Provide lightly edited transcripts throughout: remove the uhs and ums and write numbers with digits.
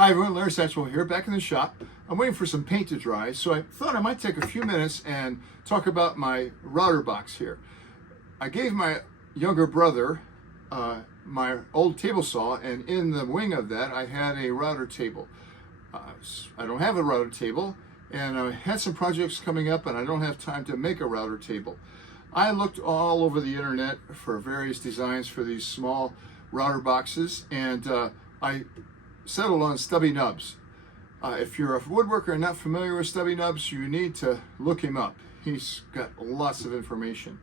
Hi everyone, Larry Satchel here, back in the shop. I'm waiting for some paint to dry, so I thought I might take a few minutes and talk about my router box here. I gave my younger brother my old table saw, and in the wing of that I had a router table. I don't have a router table, and I had some projects coming up and I don't have time to make a router table. I looked all over the internet for various designs for these small router boxes, and I settled on Stubby Nubs. If you're a woodworker and not familiar with Stubby Nubs, you need to look him up. He's got lots of information.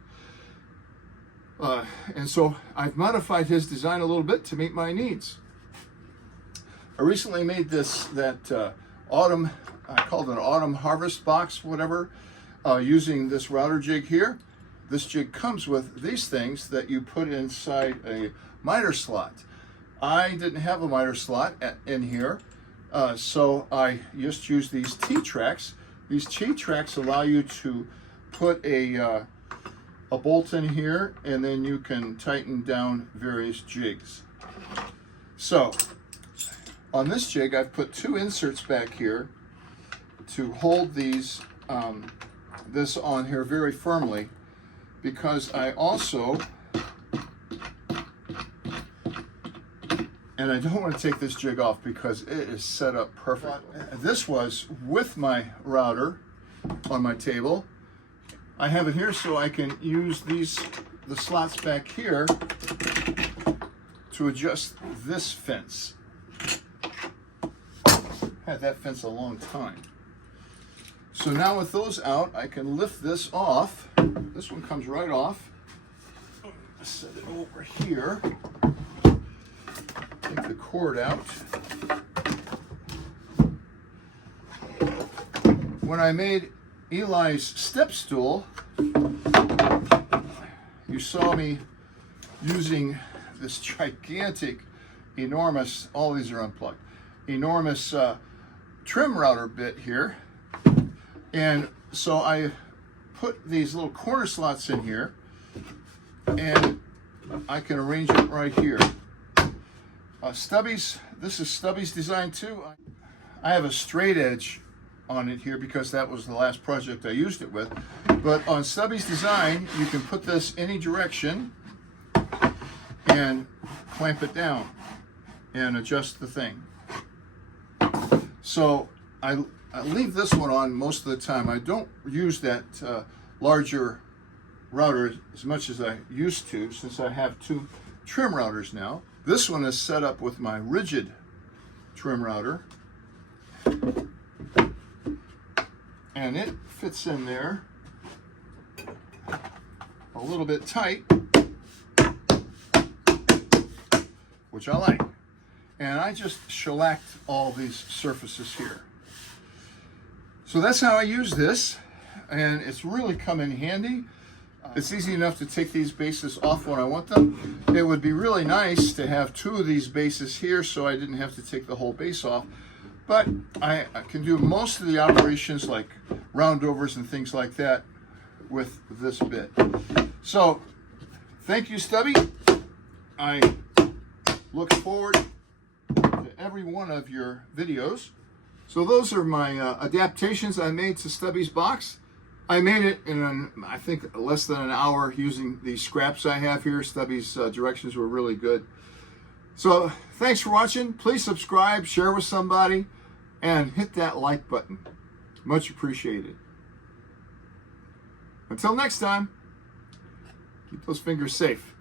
And so I've modified his design a little bit to meet my needs. I recently made that autumn, I called it an autumn harvest box, whatever, using this router jig here. This jig comes with these things that you put inside a miter slot. I didn't have a miter slot in here, so I just used these T-tracks. These T-tracks allow you to put a bolt in here, and then you can tighten down various jigs. So on this jig, I've put two inserts back here to hold these this on here very firmly, because I also, and I don't want to take this jig off because it is set up perfectly. This was with my router on my table. I have it here so I can use the slots back here to adjust this fence. Had that fence a long time. So now with those out, I can lift this off. This one comes right off. Set it over here. Take the cord out. When I made Eli's step stool, you saw me using this gigantic, enormous, all these are unplugged, enormous trim router bit here. And so I put these little corner slots in here, and I can arrange it right here. Stubby's, this is Stubby's design too. I have a straight edge on it here because that was the last project I used it with. But on Stubby's design, you can put this any direction and clamp it down and adjust the thing. So I leave this one on most of the time. I don't use that larger router as much as I used to, since I have two trim routers now. This one is set up with my rigid trim router, and it fits in there a little bit tight, which I like. And I just shellacked all these surfaces here. So that's how I use this, and it's really come in handy. It's easy enough to take these bases off when I want them. It would be really nice to have two of these bases here so I didn't have to take the whole base off. But I can do most of the operations like roundovers and things like that with this bit. So thank you, Stubby. I look forward to every one of your videos. So those are my adaptations I made to Stubby's box. I made it in, I think, less than an hour using the scraps I have here. Stubby's directions were really good. So thanks for watching. Please subscribe, share with somebody, and hit that like button. Much appreciated. Until next time, keep those fingers safe.